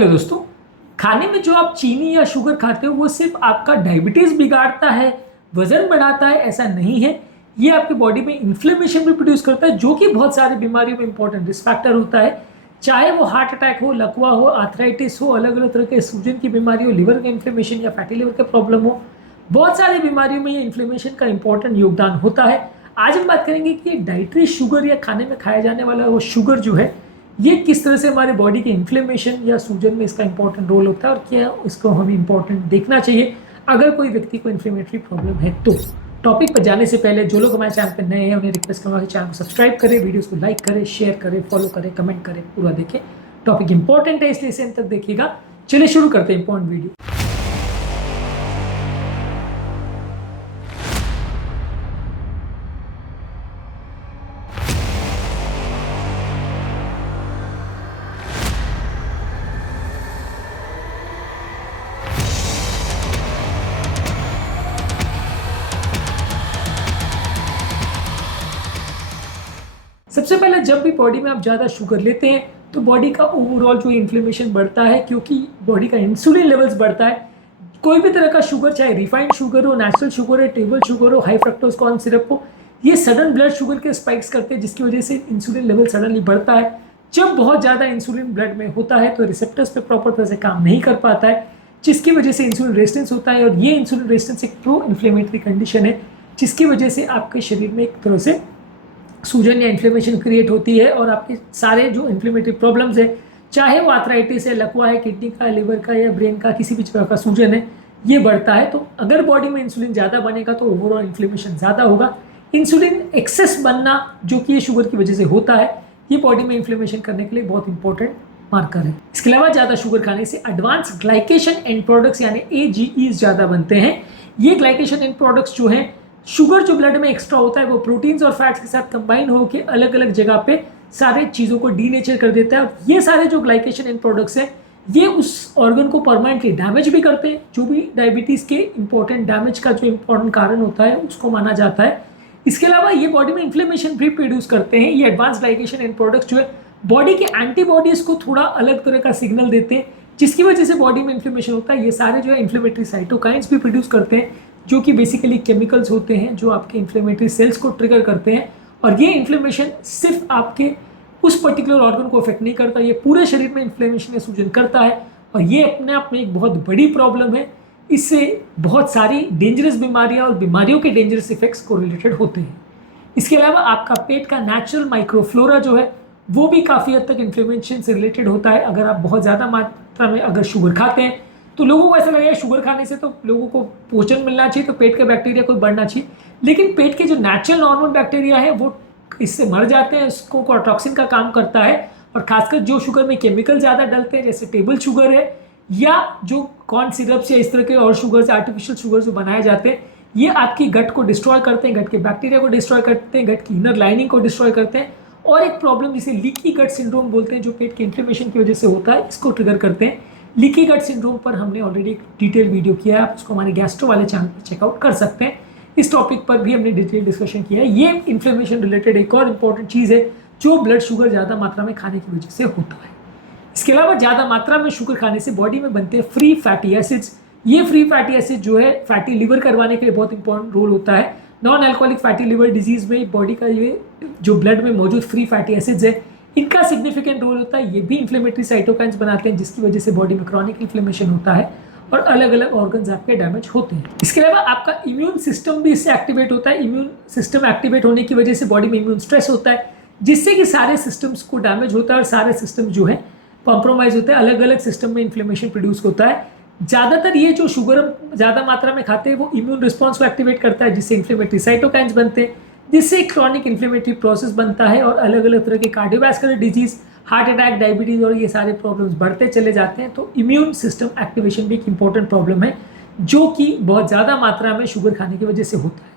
Hello दोस्तों। खाने में जो आप चीनी या शुगर खाते हो वो सिर्फ आपका डायबिटीज बिगाड़ता है, वजन बढ़ाता है, ऐसा नहीं है। ये आपकी बॉडी में इन्फ्लेमेशन भी प्रोड्यूस करता है, जो कि बहुत सारी बीमारियों में इंपॉर्टेंट रिस्क फैक्टर होता है। चाहे वो हार्ट अटैक हो, लकवा हो, आर्थराइटिस हो, अलग अलग तरह के सूजन की बीमारी हो, लिवर का इन्फ्लेमेशन या फैटी लिवर का प्रॉब्लम हो, बहुत सारी बीमारियों में ये इन्फ्लेमेशन का इंपॉर्टेंट योगदान होता है। आज हम बात करेंगे कि डाइटरी शुगर या खाने में खाया जाने वाला वो शुगर जो है ये किस तरह से हमारे बॉडी के इन्फ्लेमेशन या सूजन में इसका इंपॉर्टेंट रोल होता है और क्या इसको हमें इंपॉर्टेंट देखना चाहिए अगर कोई व्यक्ति को इन्फ्लेमेटरी प्रॉब्लम है। तो टॉपिक पर जाने से पहले जो लोग हमारे चैनल पर नए हैं उन्हें रिक्वेस्ट करूँगा कि चैनल को सब्सक्राइब करें, वीडियोस को लाइक करें, शेयर करें, फॉलो करें, कमेंट करें, पूरा देखें। टॉपिक इंपॉर्टेंट है इसलिए इसे अंत तक देखिएगा। चलिए शुरू करते हैं इंपॉर्टेंट वीडियो। सबसे पहले जब भी बॉडी में आप ज़्यादा शुगर लेते हैं तो बॉडी का ओवरऑल जो इन्फ्लेमेशन बढ़ता है, क्योंकि बॉडी का इंसुलिन लेवल्स बढ़ता है। कोई भी तरह का शुगर, चाहे रिफाइंड शुगर हो, नेचुरल शुगर है, टेबल शुगर हो, हाई फ्रक्टोज कॉर्न सिरप हो, ये सडन ब्लड शुगर के स्पाइक्स करते हैं, जिसकी वजह से इंसुलिन लेवल सडनली बढ़ता है। जब बहुत ज़्यादा इंसुलिन ब्लड में होता है तो रिसेप्टर्स पे प्रॉपर तरह से काम नहीं कर पाता है, जिसकी वजह से इंसुलिन रेजिस्टेंस होता है। और ये इंसुलिन रेजिस्टेंस एक प्रो इन्फ्लेमेटरी कंडीशन है, जिसकी वजह से आपके शरीर में एक तरह से सूजन या इन्फ्लेमेशन क्रिएट होती है और आपके सारे जो इन्फ्लेमेटरी प्रॉब्लम्स है, चाहे वो आर्थराइटिस है, लकवा है, किडनी का, लिवर का या ब्रेन का, किसी भी जगह का सूजन है, ये बढ़ता है। तो अगर बॉडी में इंसुलिन ज़्यादा बनेगा तो ओवरऑल इन्फ्लेमेशन ज़्यादा होगा। इंसुलिन एक्सेस बनना जो कि ये शुगर की वजह से होता है, ये बॉडी में इन्फ्लेमेशन करने के लिए बहुत इंपॉर्टेंट मार्कर है। इसके अलावा ज़्यादा शुगर खाने से एडवांस ग्लाइकेशन एंड प्रोडक्ट्स यानी AGEs ज़्यादा बनते हैं। ये ग्लाइकेशन एंड प्रोडक्ट्स जो हैं, शुगर जो ब्लड में एक्स्ट्रा होता है वो प्रोटीन्स और फैट्स के साथ कंबाइन होकर अलग अलग जगह पे सारे चीज़ों को डीनेचर कर देता है। और ये सारे जो ग्लाइकेशन एंड प्रोडक्ट्स हैं ये उस ऑर्गन को परमानेंटली डैमेज भी करते हैं, जो भी डायबिटीज़ के इंपॉर्टेंट डैमेज का जो इंपॉर्टेंट कारण होता है उसको माना जाता है। इसके अलावा ये बॉडी में इन्फ्लेमेशन भी प्रोड्यूस करते हैं। ये एडवांस ग्लाइकेशन एंड प्रोडक्ट्स जो है बॉडी के एंटीबॉडीज़ को थोड़ा अलग तरह का सिग्नल देते हैं, जिसकी वजह से बॉडी में इन्फ्लेमेशन होता है। ये सारे जो है इन्फ्लेमेटरी साइटोकाइंस भी प्रोड्यूस करते हैं, जो कि बेसिकली केमिकल्स होते हैं जो आपके इन्फ्लेमेटरी सेल्स को ट्रिगर करते हैं। और ये इन्फ्लेमेशन सिर्फ आपके उस पर्टिकुलर ऑर्गन को अफेक्ट नहीं करता, ये पूरे शरीर में इन्फ्लेमेशन या सूजन करता है। और ये अपने आप में एक बहुत बड़ी प्रॉब्लम है। इससे बहुत सारी डेंजरस बीमारियां और बीमारियों के डेंजरस इफेक्ट्स को रिलेटेड होते हैं। इसके अलावा आपका पेट का नेचुरल माइक्रोफ्लोरा जो है वो भी काफ़ी हद तक इन्फ्लेमेशन से रिलेटेड होता है। अगर आप बहुत ज़्यादा मात्रा में अगर शुगर खाते हैं तो लोगों को ऐसा लगेगा शुगर खाने से तो लोगों को पोषण मिलना चाहिए, तो पेट का बैक्टीरिया कोई बढ़ना चाहिए, लेकिन पेट के जो नेचुरल नॉर्मल बैक्टीरिया है वो इससे मर जाते हैं। इसको कोटॉक्सिन का काम करता है। और खासकर जो शुगर में केमिकल ज़्यादा डलते हैं, जैसे टेबल शुगर है या जो कॉर्न सिरप्स या इस तरह के और शुगर्स, आर्टिफिशियल शुगर जो बनाए जाते हैं, ये आपकी गट को डिस्ट्रॉय करते हैं, गट के बैक्टीरिया को डिस्ट्रॉय करते हैं, गट की इनर लाइनिंग को डिस्ट्रॉय करते हैं। और एक प्रॉब्लम जिसे लीकी गट सिंड्रोम बोलते हैं, जो पेट के इन्फ्लेमेशन की वजह से होता है, इसको ट्रिगर करते हैं। लीकी गट सिंड्रोम पर हमने ऑलरेडी एक डिटेल वीडियो किया है, आप उसको हमारे गैस्ट्रो वाले चैनल पर चेकआउट कर सकते हैं। इस टॉपिक पर भी हमने डिटेल डिस्कशन किया है। ये इन्फ्लेमेशन रिलेटेड एक और इम्पॉर्टेंट चीज़ है जो ब्लड शुगर ज़्यादा मात्रा में खाने की वजह से होता है। इसके अलावा ज़्यादा मात्रा में शुगर खाने से बॉडी में बनते हैं फ्री फैटी एसिड्स। ये फ्री फैटी एसिड जो है फैटी लिवर करवाने के लिए बहुत इंपॉर्टेंट रोल होता है। Non alcoholic fatty liver disease में बॉडी का ये जो ब्लड में मौजूद फ्री फैटी एसिड्स है, इनका सिग्निफिकेंट रोल होता है। ये भी इन्फ्लेमेटरी साइटोकाइंस बनाते हैं, जिसकी वजह से बॉडी में क्रॉनिक इन्फ्लेमेशन होता है और अलग अलग ऑर्गन्स आपके डैमेज होते हैं। इसके अलावा आपका इम्यून सिस्टम भी इससे एक्टिवेट होता है। इम्यून सिस्टम एक्टिवेट होने की वजह से बॉडी में इम्यून स्ट्रेस होता है, जिससे कि सारे सिस्टम्स को डैमेज होता है और सारे सिस्टम जो है कॉम्प्रोमाइज होते हैं। अलग अलग सिस्टम में इन्फ्लेमेशन प्रोड्यूस होता है। ज़्यादातर ये जो शुगर ज़्यादा मात्रा में खाते हैं वो इम्यून रिस्पॉन्स को एक्टिवेट करता है, जिससे इन्फ्लेमेटरी साइटोकाइंस बनते हैं, जिससे क्रॉनिक इन्फ्लेमेटरी प्रोसेस बनता है और अलग अलग तरह के cardiovascular disease, heart attack, diabetes और ये सारे प्रॉब्लम्स बढ़ते चले जाते हैं। तो इम्यून सिस्टम एक्टिवेशन भी एक इंपॉर्टेंट प्रॉब्लम है, जो कि बहुत ज़्यादा मात्रा में शुगर खाने की वजह से होता है।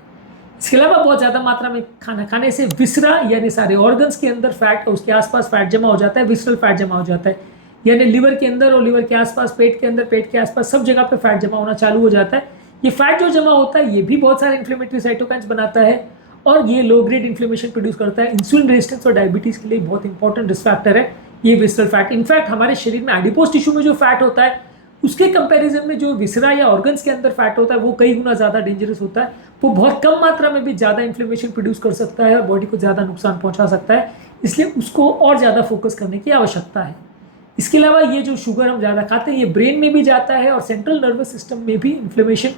इसके अलावा बहुत ज़्यादा मात्रा में खाना खाने से विसरा यानी सारे ऑर्गन्स के अंदर फैट और उसके आसपास फैट जमा हो जाता है, विसरल फैट जमा हो जाता है, यानी लिवर के अंदर और लिवर के आसपास, पेट के अंदर, पेट के आसपास सब जगह पे फैट जमा होना चालू हो जाता है। ये फैट जो जमा होता है ये भी बहुत सारे इन्फ्लेमेटरी साइटोकाइंस बनाता है और ये लो ग्रेड इन्फ्लेमेशन प्रोड्यूस करता है। इंसुलिन रेजिस्टेंस और डायबिटीज़ के लिए बहुत इंपॉर्टेंट रिस्क फैक्टर है। ये विसरल फैट। इनफैक्ट हमारे शरीर में एडिपोज टिश्यू में जो फैट होता है उसके कंपैरिजन में जो विसरा या ऑर्गन्स के अंदर फैट होता है वो कई गुना ज़्यादा डेंजरस होता है। वो बहुत कम मात्रा में भी ज़्यादा इन्फ्लेमेशन प्रोड्यूस कर सकता है और बॉडी को ज़्यादा नुकसान पहुंचा सकता है, इसलिए उसको और ज़्यादा फोकस करने की आवश्यकता है। इसके अलावा ये जो शुगर हम ज़्यादा खाते हैं ये ब्रेन में भी जाता है और सेंट्रल नर्वस सिस्टम में भी इन्फ्लेमेशन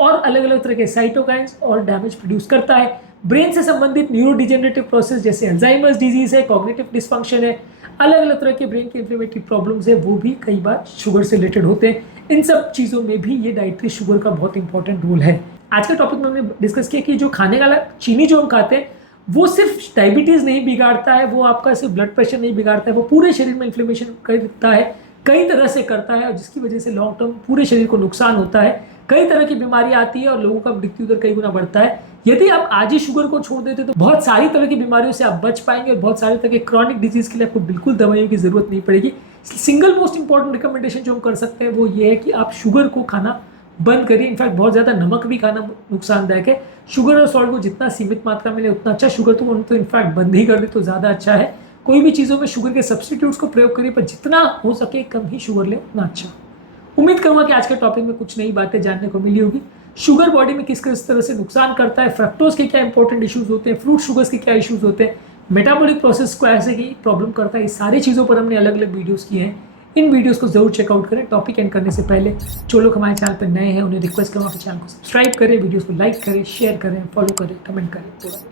और अलग अलग तरह के साइटोकाइंस और डैमेज प्रोड्यूस करता है। ब्रेन से संबंधित न्यूरोडिजेनरेटिव प्रोसेस जैसे अल्जाइमर्स डिजीज है, कॉग्निटिव डिसफंक्शन है, अलग अलग तरह के ब्रेन के इन्फ्लेमेटरी प्रॉब्लम्स है, वो भी कई बार शुगर से रिलेटेड होते हैं। इन सब चीज़ों में भी ये डाइटरी शुगर का बहुत इंपॉर्टेंट रोल है। आज के टॉपिक में हमने डिस्कस किया कि जो खाने वाला चीनी जो हम खाते हैं वो सिर्फ डायबिटीज़ नहीं बिगाड़ता है, वो आपका सिर्फ ब्लड प्रेशर नहीं बिगाड़ता है, वो पूरे शरीर में इन्फ्लेमेशन करता है, कई तरह से करता है और जिसकी वजह से लॉन्ग टर्म पूरे शरीर को नुकसान होता है, कई तरह की बीमारी आती है और लोगों का मृत्यु दर कई गुना बढ़ता है। यदि आप आज ही शुगर को छोड़ देते तो बहुत सारी तरह की बीमारियों से आप बच पाएंगे और बहुत सारे तरह के क्रॉनिक डिजीज के लिए आपको बिल्कुल दवाइयों की जरूरत नहीं पड़ेगी। सिंगल मोस्ट इंपॉर्टेंट रिकमेंडेशन जो हम कर सकते हैं वो ये है कि आप शुगर को खाना बंद करिए। इनफैक्ट बहुत ज़्यादा नमक भी खाना नुकसानदायक है। शुगर और सॉल्ट को जितना सीमित मात्रा में ले उतना अच्छा, शुगर तो इनफैक्ट बंद ही कर दे तो ज़्यादा अच्छा है। कोई भी चीज़ों में शुगर के सब्सटीट्यूट्स को प्रयोग करिए पर जितना हो सके कम ही शुगर ले उतना अच्छा। उम्मीद करूंगा कि आज के टॉपिक में कुछ नई बातें जानने को मिली होगी। शुगर बॉडी में किस तरह से नुकसान करता है, फ्रक्टोज के क्या इंपॉर्टेंट इश्यूज होते हैं, फ्रूट शुगर्स के क्या इश्यूज होते हैं, मेटाबॉलिक प्रोसेस को ऐसे ही प्रॉब्लम करता है, इस सारी चीज़ों पर हमने अलग अलग वीडियोस किए हैं। इन वीडियोस को जरूर चेकआउट करें। टॉपिक एंड करने से पहले जो लोग हमारे चैनल पर नए हैं उन्हें रिक्वेस्ट करूँगा कि चैनल को सब्सक्राइब करें, वीडियोस को लाइक करें, शेयर करें, फॉलो करें, कमेंट करें।